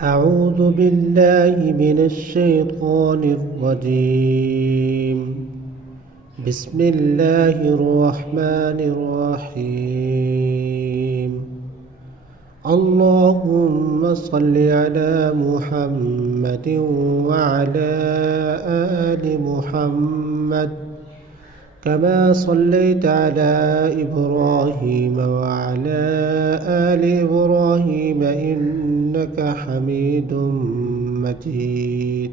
أعوذ بالله من الشيطان الرجيم. بسم الله الرحمن الرحيم. اللهم صل على محمد وعلى آل محمد كما صليت على إبراهيم وعلى آل إبراهيم إنك حميد مجيد.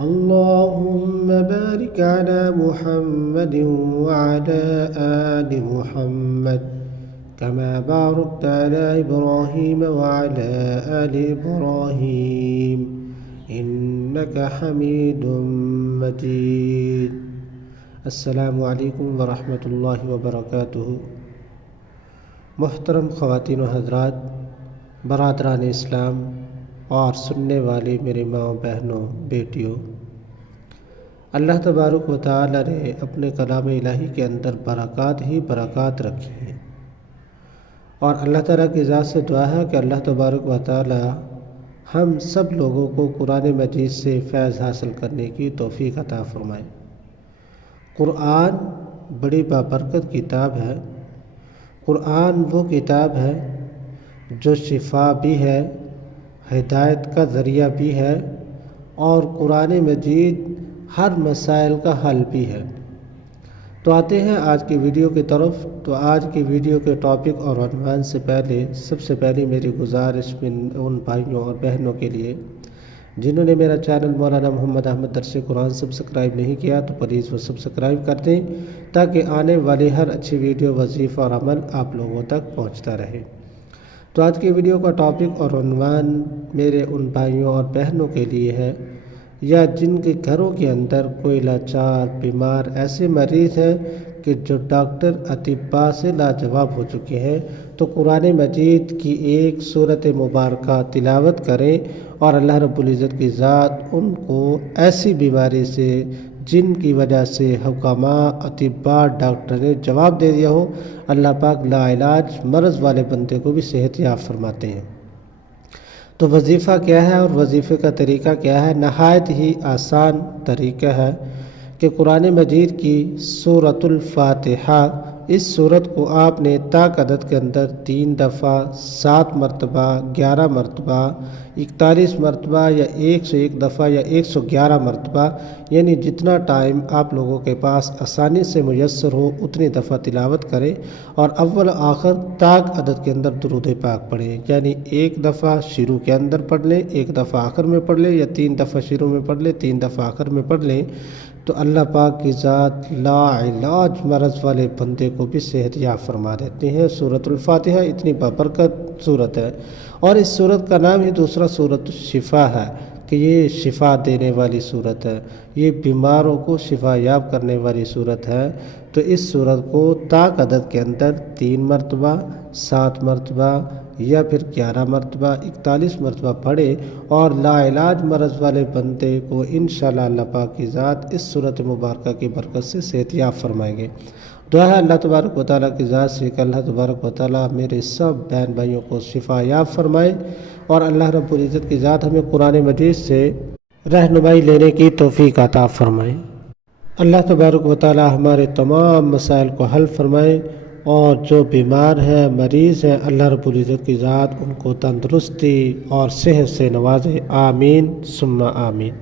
اللهم بارك على محمد وعلى آل محمد كما باركت على إبراهيم وعلى آل إبراهيم إنك حميد مجيد. السلام علیکم ورحمۃ اللہ وبرکاتہ. محترم خواتین و حضرات، برادران اسلام اور سننے والے میرے ماں بہنوں بیٹیوں، اللہ تبارک و تعالی نے اپنے کلام الہی کے اندر برکات ہی برکات رکھی ہیں، اور اللہ تعالیٰ کی ذات سے دعا ہے کہ اللہ تبارک و تعالی ہم سب لوگوں کو قرآن مجید سے فیض حاصل کرنے کی توفیق عطا فرمائے. قرآن بڑی بابرکت کتاب ہے. قرآن وہ کتاب ہے جو شفا بھی ہے، ہدایت کا ذریعہ بھی ہے، اور قرآن مجید ہر مسائل کا حل بھی ہے. تو آتے ہیں آج کی ویڈیو کی طرف. تو آج کی ویڈیو کے ٹاپک اور عنوان سے پہلے سب سے پہلی میری گزارش ان بھائیوں اور بہنوں کے لیے جنہوں نے میرا چینل مولانا محمد احمد درس قرآن سبسکرائب نہیں کیا تو پلیز وہ سبسکرائب کر دیں تاکہ آنے والی ہر اچھی ویڈیو، وظیفہ اور عمل آپ لوگوں تک پہنچتا رہے. تو آج کی ویڈیو کا ٹاپک اور عنوان میرے ان بھائیوں اور بہنوں کے لیے ہے یا جن کے گھروں کے اندر کوئی لاچار، بیمار، ایسے مریض ہیں کہ جو ڈاکٹر اطباء سے لاجواب ہو چکے ہیں، تو قرآن مجید کی ایک سورت مبارکہ تلاوت کریں اور اللہ رب العزت کی ذات ان کو ایسی بیماری سے جن کی وجہ سے حکماء، اطباء، ڈاکٹر نے جواب دے دیا ہو، اللہ پاک لا علاج مرض والے بندے کو بھی صحت یاب فرماتے ہیں. تو وظیفہ کیا ہے اور وظیفے کا طریقہ کیا ہے؟ نہایت ہی آسان طریقہ ہے کہ قرآن مجید کی سورۃ الفاتحہ، اس سورت کو آپ نے طاق عدد کے اندر 3 دفعہ، 7 مرتبہ، 11 مرتبہ، 41 مرتبہ یا 101 دفعہ یا 111 مرتبہ، یعنی جتنا ٹائم آپ لوگوں کے پاس آسانی سے میسر ہو اتنی دفعہ تلاوت کریں، اور اول آخر طاق عدد کے اندر درود پاک پڑھیں. یعنی 1 دفعہ شروع کے اندر پڑھ لیں، 1 دفعہ آخر میں پڑھ لیں، یا 3 دفعہ شروع میں پڑھ لیں، 3 دفعہ آخر میں پڑھ لیں. تو اللہ پاک کی ذات لا علاج مرض والے بندے کو بھی صحت یاب فرما دیتے ہیں. سورۃ الفاتحہ اتنی بابرکت صورت ہے، اور اس صورت کا نام ہی دوسرا سورۃ الشفا ہے کہ یہ شفا دینے والی صورت ہے، یہ بیماروں کو شفا یاب کرنے والی صورت ہے. تو اس صورت کو طاق عدد کے اندر 3 مرتبہ، 7 مرتبہ یا پھر 11 مرتبہ، 41 مرتبہ پڑھے، اور لا علاج مرض والے بندے کو انشاءاللہ اللہ پاک کی ذات اس صورت مبارکہ کی برکت سے صحت یاب فرمائیں گے. دعا ہے اللہ تبارک و تعالیٰ کی ذات سے کہ اللہ تبارک و تعالیٰ میرے سب بہن بھائیوں کو شفا یاب فرمائے، اور اللہ رب العزت کی ذات ہمیں قرآن مجید سے رہنمائی لینے کی توفیق عطا فرمائے. اللہ تبارک و تعالیٰ ہمارے تمام مسائل کو حل فرمائے، اور جو بیمار ہیں، مریض ہیں، اللہ رب العزت کی ذات ان کو تندرستی اور صحت سے نوازے. آمین ثم آمین.